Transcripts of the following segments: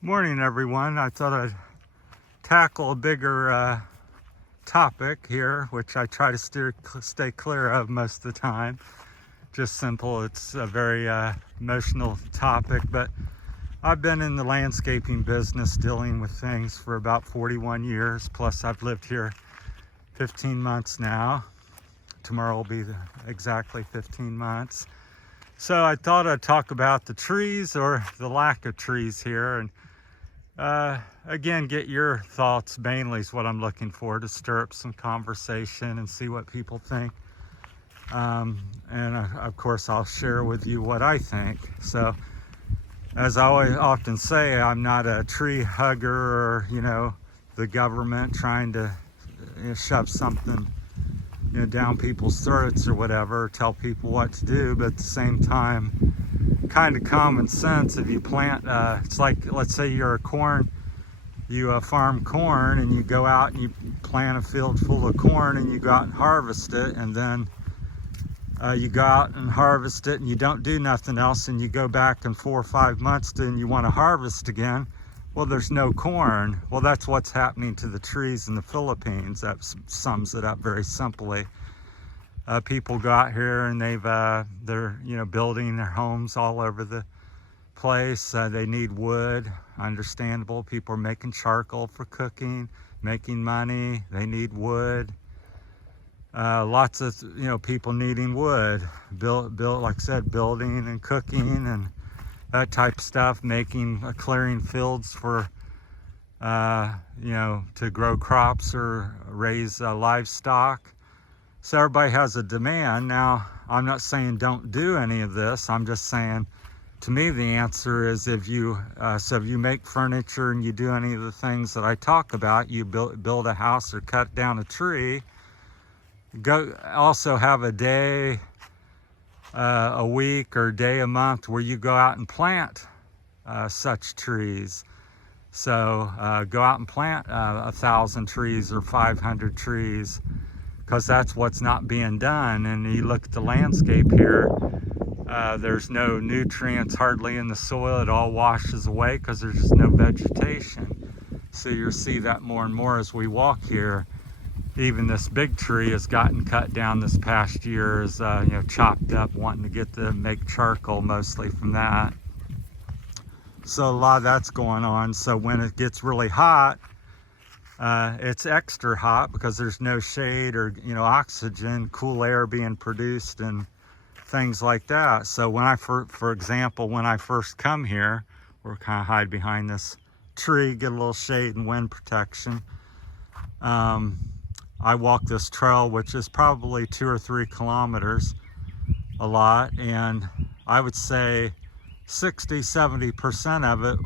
Morning, everyone. I thought I'd tackle a bigger topic here, which I try to stay clear of most of the time. Just simple. It's a very emotional topic, but I've been in the landscaping business dealing with things for about 41 years. Plus, I've lived here 15 months now. Tomorrow will be exactly 15 months. So I thought I'd talk about the trees or the lack of trees here, and again, get your thoughts mainly is what I'm looking for, to stir up some conversation and see what people think. Of course, I'll share with you what I think. So, as I often say, I'm not a tree hugger or, the government trying to shove something, down people's throats or whatever, or tell people what to do. But at the same time, kind of common sense. If you plant, it's like, let's say you farm corn, and you go out and you plant a field full of corn, and you go out and harvest it, and then you go out and harvest it, and you don't do nothing else, and you go back in 4 or 5 months and you want to harvest again. Well, there's no corn. Well, that's what's happening to the trees in the Philippines. That sums it up very simply. People go out here and they're building their homes all over the place. They need wood, understandable. People are making charcoal for cooking, making money. They need wood. Lots of people needing wood. Build like I said, building and cooking and that type of stuff. Clearing fields for to grow crops or raise livestock. So everybody has a demand. Now, I'm not saying don't do any of this. I'm just saying, to me, the answer is if you make furniture and you do any of the things that I talk about, you build a house or cut down a tree, also have a day, a week, or day a month where you go out and plant such trees. So go out and plant 1,000 trees or 500 trees, because that's what's not being done. And you look at the landscape here, there's no nutrients hardly in the soil. It all washes away because there's just no vegetation. So you'll see that more and more as we walk here. Even this big tree has gotten cut down this past year, is chopped up, wanting to make charcoal mostly from that. So a lot of that's going on. So when it gets really hot, it's extra hot because there's no shade or oxygen, cool air being produced and things like that. So when for example, when I first come here, we'll kind of hide behind this tree, get a little shade and wind protection. I walk this trail, which is probably 2 or 3 kilometers, a lot, and I would say 60-70% of it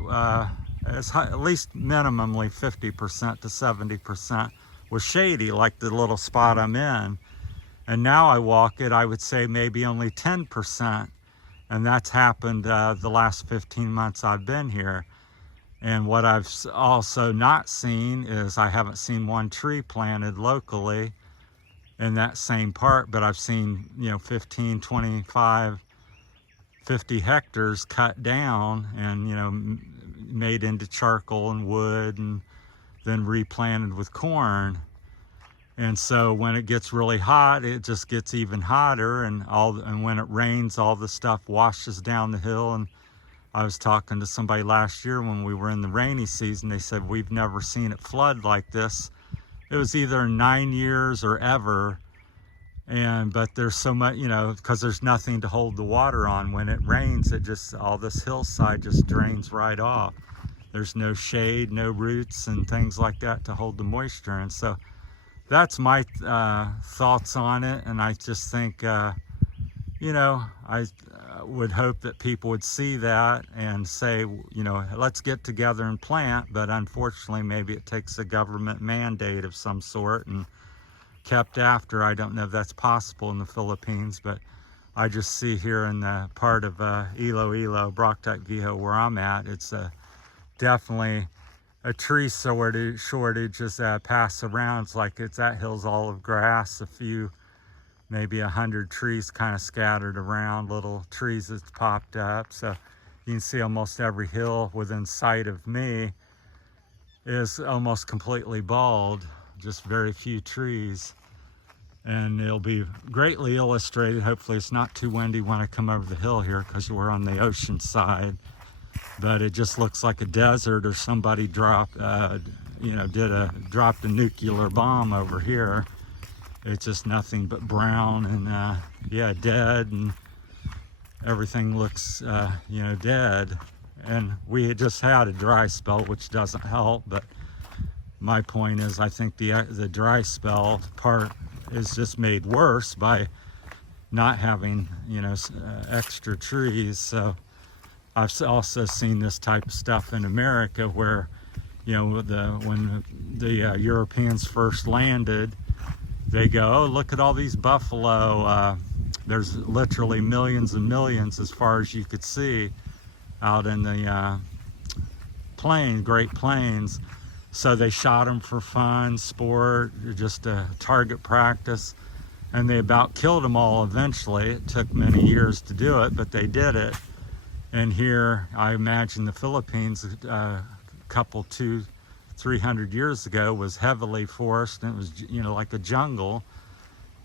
is at least minimally 50% to 70% was shady, like the little spot I'm in. And now I walk it, I would say maybe only 10%. And that's happened the last 15 months I've been here. And what I've also not seen is I haven't seen one tree planted locally in that same part, but I've seen, 15, 25, 50 hectares cut down and, made into charcoal and wood and then replanted with corn. And so when it gets really hot, it just gets even hotter, and when it rains, all the stuff washes down the hill. And I was talking to somebody last year when we were in the rainy season. They said, we've never seen it flood like this. It was either 9 years or ever. But there's so much, because there's nothing to hold the water on. When it rains, all this hillside just drains right off. There's no shade, no roots and things like that to hold the moisture in. So that's my thoughts on it. And I just think, I would hope that people would see that and say, let's get together and plant. But unfortunately, maybe it takes a government mandate of some sort and kept after. I don't know if that's possible in the Philippines, but I just see here in the part of Iloilo, Barotac, Viejo, where I'm at, it's definitely a tree shortage is passed around. It's like that hill's all of grass, a few, maybe 100 trees kind of scattered around, little trees that's popped up. So You can see almost every hill within sight of me is almost completely bald, just very few trees. And it'll be greatly illustrated. Hopefully it's not too windy when I come over the hill here, because we're on the ocean side. But it just looks like a desert, or somebody dropped a nuclear bomb over here. It's just nothing but brown and yeah, dead, and everything looks dead. And we had just had a dry spell, which doesn't help. But my point is, I think the dry spell part is just made worse by not having extra trees. So I've also seen this type of stuff in America, where when the Europeans first landed, they go, oh, look at all these buffalo. There's literally millions and millions, as far as you could see, out in the Great Plains. So they shot them for fun, sport, just a target practice, and they about killed them all eventually. It took many years to do it, but they did it. And here, I imagine the Philippines, a couple, 200-300 years ago, was heavily forested, and it was like a jungle.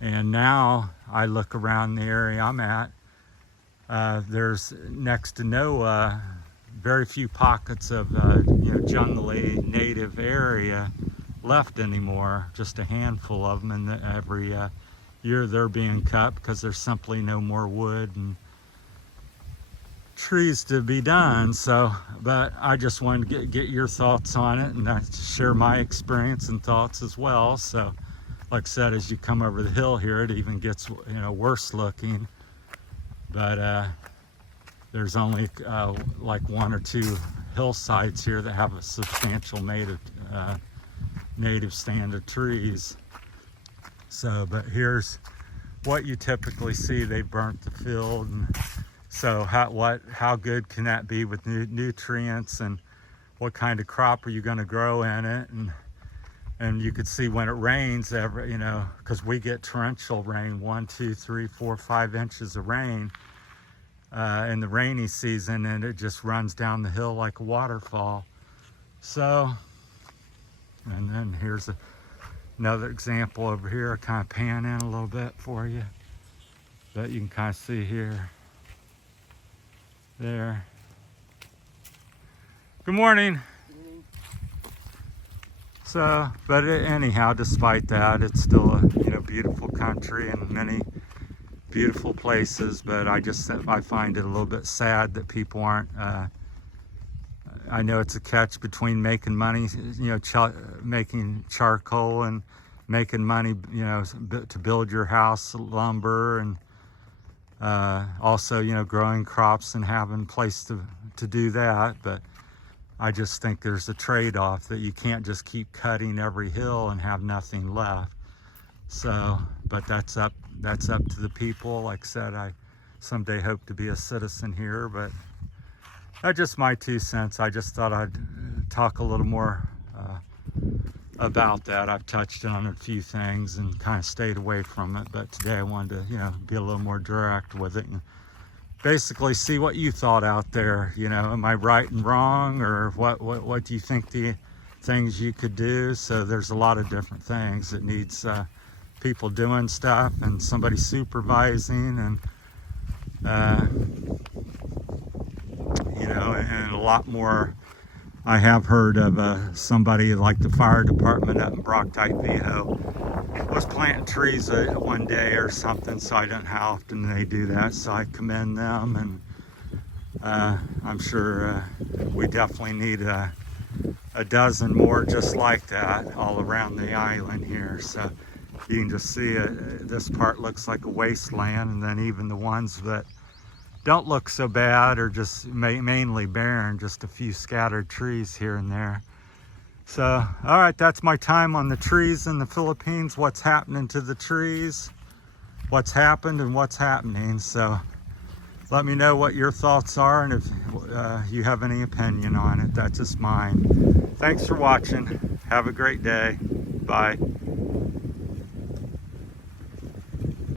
And now I look around the area I'm at, there's next to no very few pockets of jungly native area left anymore. Just a handful of them, and every year they're being cut because there's simply no more wood and trees to be done. So, but I just wanted to get your thoughts on it, and share my experience and thoughts as well. So, like I said, as you come over the hill here, it even gets worse looking. But there's only like 1 or 2 hillsides here that have a substantial native stand of trees. So, but here's what you typically see. They burnt the field, and so how good can that be with nutrients, and what kind of crop are you going to grow in it? And you could see when it rains, because we get torrential rain, 1, 2, 3, 4, 5 inches of rain in the rainy season, and it just runs down the hill like a waterfall. So, and then here's another example over here. I kind of pan in a little bit for you, but you can kind of see here, there. Good morning. So, but anyhow, despite that, it's still a beautiful country and many beautiful places. But I find it a little bit sad that people aren't. I know it's a catch between making money, making charcoal and making money, to build your house, lumber, and also growing crops and having a place to do that. But I just think there's a trade-off, that you can't just keep cutting every hill and have nothing left. So, but that's up to the people. Like I said, I someday hope to be a citizen here, but that's just my 2 cents. I just thought I'd talk a little more about that. I've touched on a few things and kind of stayed away from it, but today I wanted to, be a little more direct with it, and basically see what you thought out there. Am I right and wrong, or what do you think the things you could do? So there's a lot of different things. It needs people doing stuff and somebody supervising, and and a lot more. I have heard of somebody like the fire department up in Barotac, Viejo, was planting trees one day or something. So I don't know how often they do that, so I commend them. And I'm sure we definitely need a dozen more just like that all around the island here. So you can just see this part looks like a wasteland, and then even the ones that don't look so bad are just mainly barren, just a few scattered trees here and there. So, all right, that's my time on the trees in the Philippines, what's happening to the trees, what's happened and what's happening. So let me know what your thoughts are, and if you have any opinion on it. That's just mine. Thanks for watching. Have a great day. Bye.